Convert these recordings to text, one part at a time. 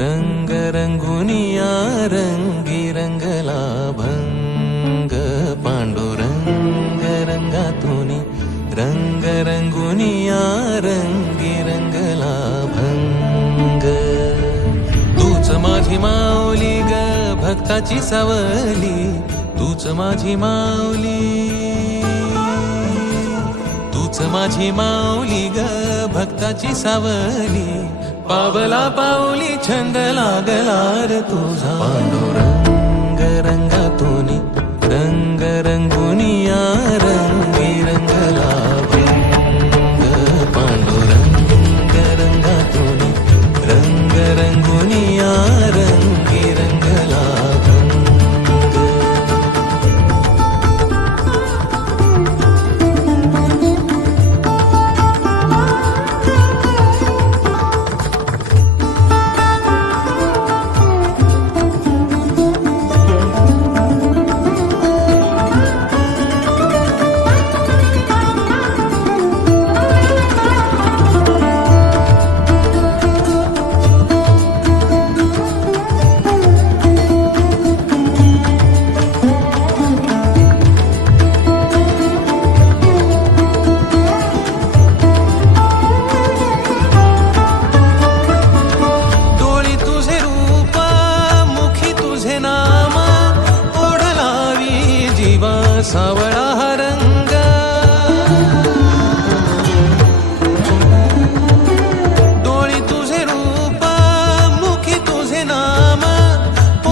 रंग रंगुनिया रंगी रंगला भंग पांडुरंग रंगातूनी रंग रंगुनिया रंगी रंगला भंग तूच माझी माऊली ग भक्ताची सावली तूच माझी माऊली तूच माझी माऊली ग भक्ताची सावली पावला पाऊली छंद लागला रे तुझा पांडुरंग रंगातूनी रंग रंगुनिया रंगी रंगला भंग पांडुरंग रंगातूनी रंग रंगुनिया रंगी रंगला सावळा हा रंग डोळी तुझे रूप मुखी तुझे नाम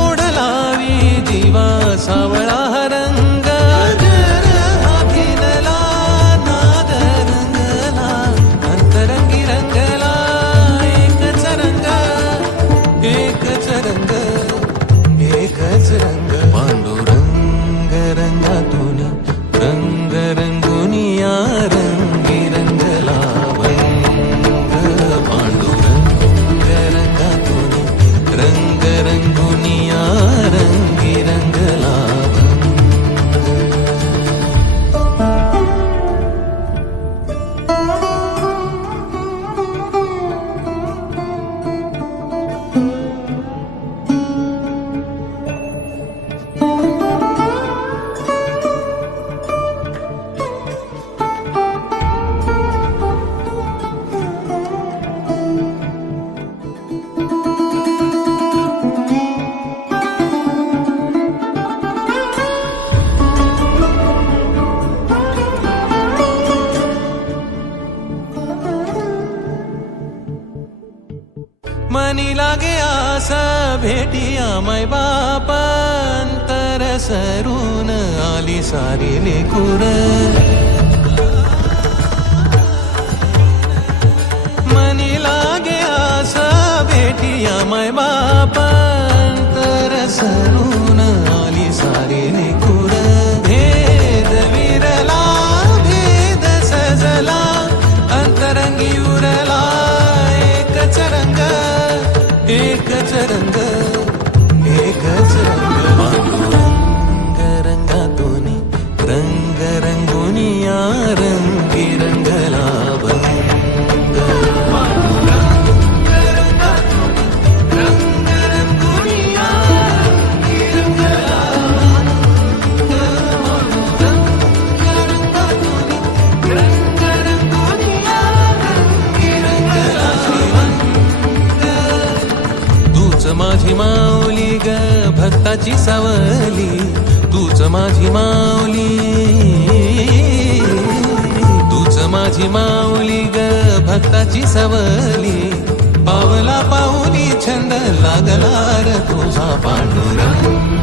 ओढ लावी जीवा सावळा हा रंग अभिनला नाद रंगला अंतरंगी रंगला एकच रंग एकच रंग एकच रंग पांडुरंग रंगातूनी रंग रंगुनिया रंगी रंगला भंग पांडुरंग रंगातूनी रंग रंगुनिया रंगी रंगला मनी लागे आसा भेटिया मै बाप अंतर सरून आली सारी लेकुर मनी लागे आसा भेटिया मै बाप अंतर सरून आली सारी लेकुर भेद विरला भेद सजला अंतरंगी उरला एकच रंग एकच रंग एकच रंग पांडुरंग रंगातूनी रंग रंगुनिया रंगी रंगला भंग पांडुरंग रंगातूनी रंग रंगुनिया रंगी रंगला भंग रंगातूनी रंग रंगुनिया रंगी रंगला तूच माझी माऊली ग भक्ताची सावली तूच माझी माऊली माझी माऊली ग भक्ताची सवली पावला पाहुनी छंद लागला र तुझा पांडुरंग